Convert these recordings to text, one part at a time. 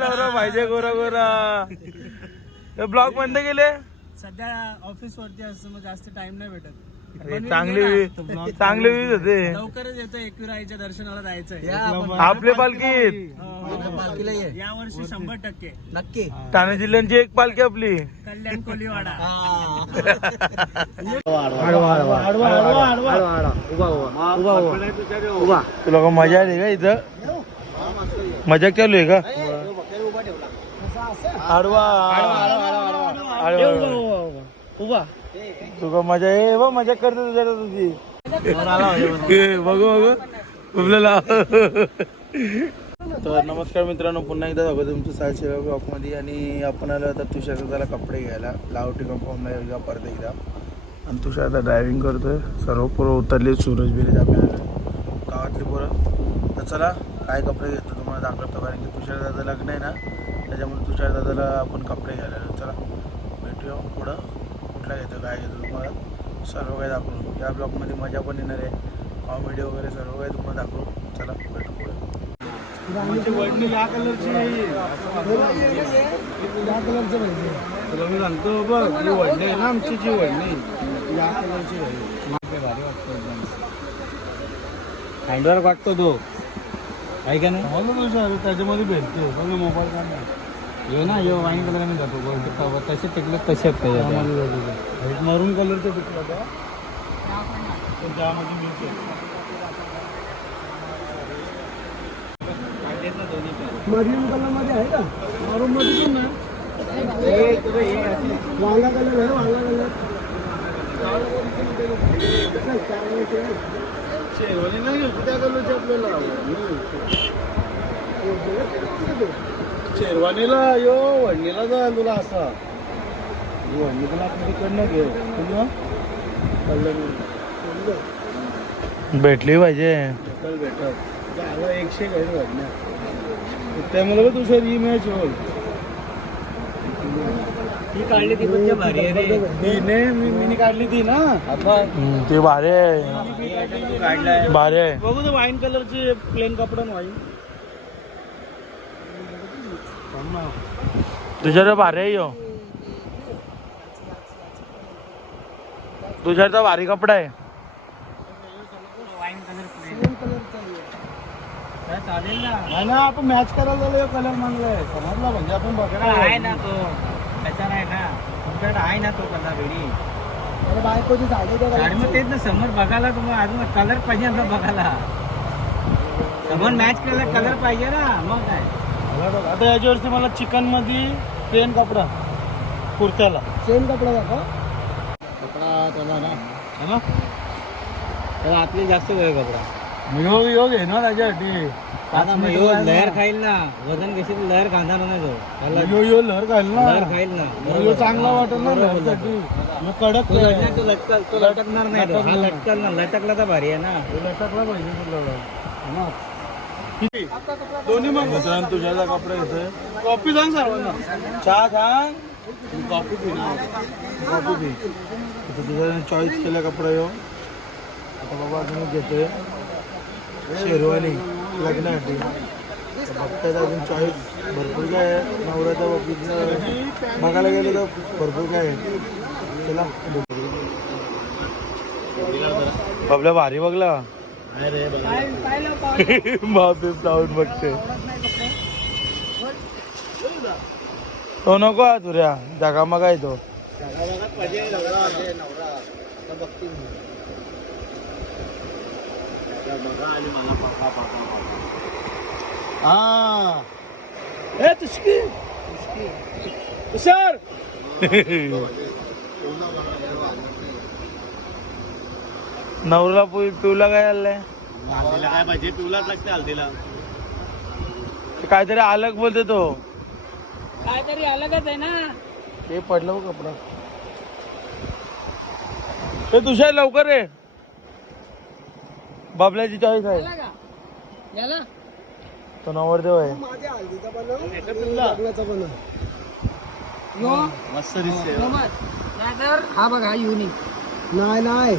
नवरा पाहिजे गोरा गोरा. ब्लॉग बंद केले? सध्या ऑफिस वरती असतो मग जास्त टाइम नाही भेटत. अरे चांगली चांगले व्ह्यूज होते. लवकरच येतो एकविराईच्या दर्शनाला जायचंय. आपले पालखी. पालखीला ये. या वर्षी शंभर टक्के. नक्की. ठाणे जिल्ह्यांची एक पालखी आपली. कल्याण कोलीवाडा. तुला का मजा आली का इथं? मजा चालू आहे का? आडवा. आडवा. उभा तुका मजा आहे बा मजा करते तुझ्या तुझी. बघू बघू. आपल्याला तर नमस्कार मित्रांनो पुन्हा एकदा दाखवतो तुमचं साय सेवा ब्लॉकमध्ये आणि आपण आलो आता तुषार दादाला कपडे घ्यायला. लावटी कंपाऊंडला एकदा परत एकदा. आणि तुषार आता ड्रायव्हिंग करतोय. सर्व पोरं उतरले सूरज बिरज आलो गावातली पोरं. तर चला काय कपडे घेतो तुम्हाला दाखवतो कारण की तुषार दादा लग्न आहे ना त्याच्यामुळे तुषार दादाला आपण कपडे घ्यायला चला भेटूया पुढं. कुठला घेतो काय घेतो तुम्हाला सर्व काही दाखवू या ब्लॉगमध्ये मजा पण येणार आहे. कॉमेडी वगैरे सर्व काही तुम्हाला दाखवू चला भेटू पुढे. वडणी या कलरची या कलरचं पाहिजे. तुला मी सांगतो बघ ही वडणी आहे ना आमची जी वडणी या कलरची हँडवर वाटतो तो. आहे का नाही? हो ना तुझ्या त्याच्यामध्ये भेटते. पण मोबाईल का नाही. ये ना यो वाईन कलर मी जातो तसे टिकले तसे एक मरून कलरचं टिकलं का पण त्यामध्ये मिळते मरीन कलरमध्ये आहे का? मरून मध्ये पण नाही वांगा कलर आहे वांगा कलर शेरवानीला यो वडणीला जा तुला असा. वडणी तुला तिकडनं घे भेटली पाहिजे. भेटल एकशे काही वडण्या त्यामुळे तू सर ही मॅच होईल ही काढली ती पण भारी आहे रे. तिने मी मी काढली ती ना. ते भारी आहे. काढलाय भारी आहे. बघू ते वाईन कलरचे प्लेन कपडा वाईन. तुझ्या भारी आहे यो. तुझ्या तर भारी कपडा आहे वाईन कलर चालेल ना. नाही ना आपण मॅच करायला झालो कलर मागलाय. समजला? म्हणजे आपण आहे ना तो. त्याचा नाही ना. तुमच्याकडे आहे ना तो कलर रेडी अरे बायकोची गाडी मग तेच ना समोर बघायला तुम्हाला अजून कलर पाहिजे ना बघायला. समोर मॅच केला कलर पाहिजे ना. मग काय? आता याच्यावरती मला चिकनमध्ये प्लेन कपडा. कुर्त्याला. सेम कपडा कपडा त्याला ना है ना आतली जास्त वेळ कपडा. यो यो घे ना त्याच्यासाठी आता ह्यो लहर खाईल ना. वजन घेशील लहर खाणार नाही तो. त्याला यो यो लहर घाल ना. लहर खाईल ना. यो चांगला वाटत ना लहरसाठी. मग कडक तो लटकल तो लटकणार नाही तो. हा लटकल ना. लटकला तर भारी आहे ना. लटकला पाहिजे तुला. हा. किती? दोन्ही मग. तुझ्याचा कपडा येतोय कॉफी सांग सर्वांना. चहा सांग तू कॉफी पी ना. कॉफी पी. आता तुझा चॉईस केला कपडा यो आता बाबा तुम्ही घेतोय. शेरवानी लग्नासाठी. तर अजून चॉईस भरपूर काय आहे. नवऱ्याचा बाबतीत बघायला गेलं तर भरपूर काय आहे. चला आपल्या भारी बघला. बापे लावून बघते. तो नको आहे आहे तो हा ए तुझकी तुषार नवरा पिवला काय आलंय? काय पाहिजे? पिवलाच लागते हल्दीला. काहीतरी अलग बोलते तो. काहीतरी अलगच आहे ना. ते पडलं बघ कपडा. ते तुषार लवकर रे बाबल्याची चॉईस आहे. याला? तो नवरदेव आहे. माझ्या हल्दीचा बनव लग्नाचा बनव. यो. मस्त दिसते नाहीतर हा बघा युनिक. नाही नाही.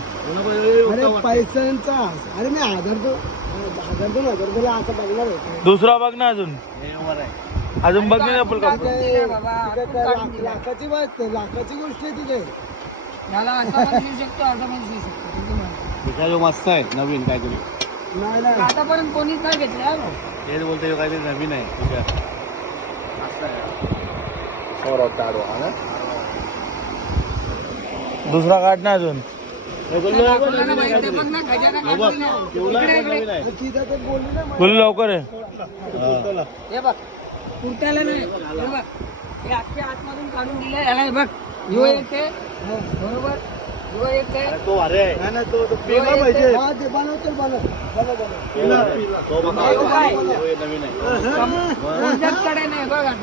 अरे पैशांचा. अरे मी हजार तो हजार दोन हजार रुपयाला असं बघणार आहे. दुसरा बघ ना अजून. अजून बघ ना आपण काय लाख- लाखाची बात लाखाची गोष्ट आहे तिथे जो मस्त आहे नवीन काहीतरी. आतापर्यंत कोणीच नाही घेतलं हा. भाऊ. तेच बोलतो काहीतरी नवीन आहे तुझ्या. दुसरा काढ ना अजून. ना बाई, ते बघ ना, खजाना. इकडे, बोल लवकर आहे हे. बघ कुर्त्याला नाही हे बघ. हे अख्ख्या आतमधून काढून दिलं याला हे बघ. ह्यो एक आहे बरोबर. तो अरे आहे नाही, नाही, तो- तो पिला पाहिजे. हा,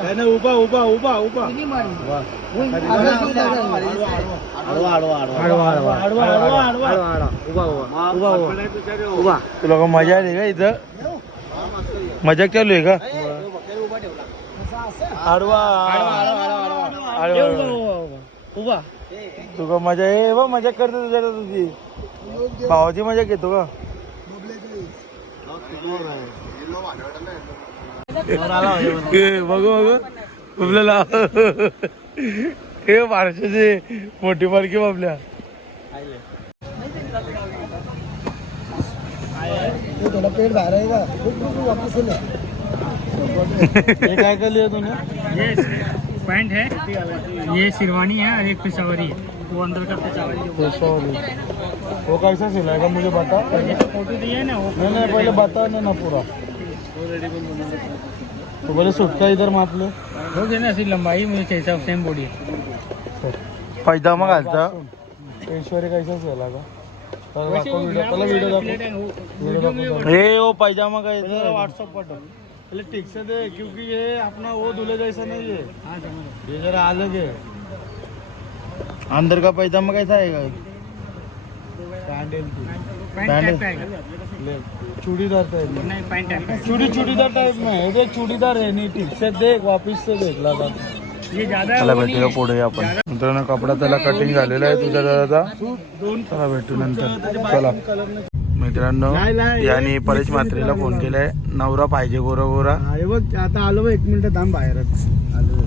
हे नवीन उभा उभा उभा उभा आडवा आडवा आडवा तुला का मजा आली का इथं मजा चालू आहे का आडवा आडवा तुका मजा आहे बा मजा करतो तुझ्या तुझी. भावाची मजा घेतो का? बघू बघू. आपल्याला हे महाराष्ट्राची मोठी पालखी बाबल्या. थोडं पेट बाहेर आहे का वापस काय केली तुम्ही ये पैंट है। ये शेरवानी है और एक पेशावरी है। वो अंदर का पेशावरी जो वो कैसा सिलाएगा मुझे बता। फोटो दिए है ना वो नहीं नहीं पहले बता ना ना पूरा। तो बोले सुटका इधर मातले हो गया ना ऐसी लंबाई मुझे कैसा सेम बॉडी है। पैजामा घालता ऐश्वर्य कैसा सिलाएगा? दाखव व्हिडिओ दाखव व्हिडिओ दाखव हे वो पैजामा का इधर। व्हाट्सअप पर डाल। पहले ठीक से दे क्योंकि ये अपना वो दूल्हे जैसा नहीं है। हाँ ये जरा अलग है। अंदर का पैजामा कैसा आएगा? सैंडल चूड़ीदार टाइप नहीं। चूड़ी चूड़ीदार टाइप में है। देख चूड़ीदार है नीट ठीक से देख वापिस से देख लगा नहीं भेटूया। पुढे आपण. मित्रांनो कपडा त्याला कटिंग झालेला आहे तुझ्या दादाचा. चला भेटू नंतर. चला. मित्रांनो याने परेश मात्रेला फोन केलाय. नवरा पाहिजे गोरा गोरा बघ आता आलो बघ एक मिनिट थांब बाहेरच. आलो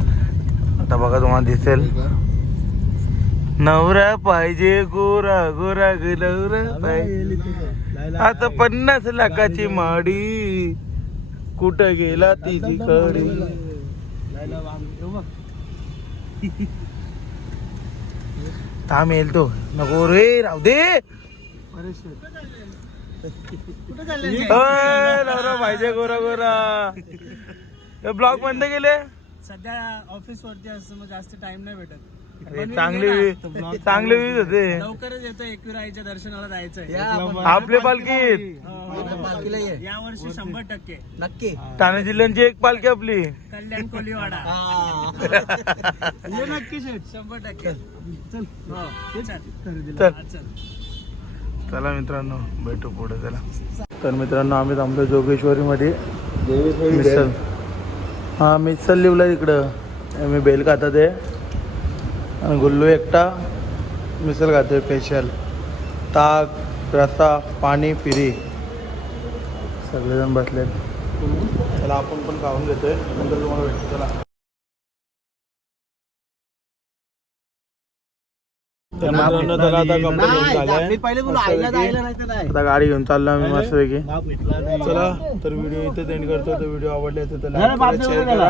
आता बघा तुम्हाला दिसेल. नवरा पाहिजे गोरा गोरा नवरा पाहिजे. आता पन्नास लाखाची माडी. कुठं गेला तिची कडी? थांब येईल तो. नको रे राहू दे. नवरा पाहिजे गोरा गोरा. ब्लॉग बंद केले? सध्या ऑफिस वरती असतं मग जास्त टाइम नाही भेटत. चांगले चांगले व्ह्यूज होते. लवकरच येतो एकविराईच्या दर्शनाला जायचंय. आपले पालखीत या. वर्षी शंभर टक्के. नक्की. ठाणे जिल्ह्यांची एक पालखी आपली. कल्याण कोलीवाडा. ये नक्की शंभर टक्के. चल. हो चल. चला मित्रांनो भेटू पुढे चला. तर मित्रांनो आम्ही थांबलो जोगेश्वरीमध्ये. मिसल. हां मिसल लिवला इकडं. मी बेल खातात आहे आणि गुल्लू एकटा मिसल खातोय स्पेशल ताक रसा पाणी पिरी. सगळेजण बसलेत. चला आपण पण खाऊन घेतोय. नंतर तुम्हाला भेटतो चला. मित्रांनो त्याला आता कपडे घेऊन मी आता गाडी घेऊन चाललो आम्ही मस्तपैकी. चला तर व्हिडिओ इथे एंड करतो. तर व्हिडिओ आवडले तर लाईक करा शेअर करा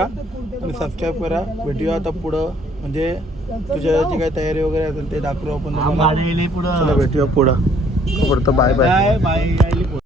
आणि सबस्क्राईब करा. भेटूया आता पुढं म्हणजे तुझ्या जी काही तयारी वगैरे असेल ते दाखवू आपण चला भेटूया पुढं. Bye bye bye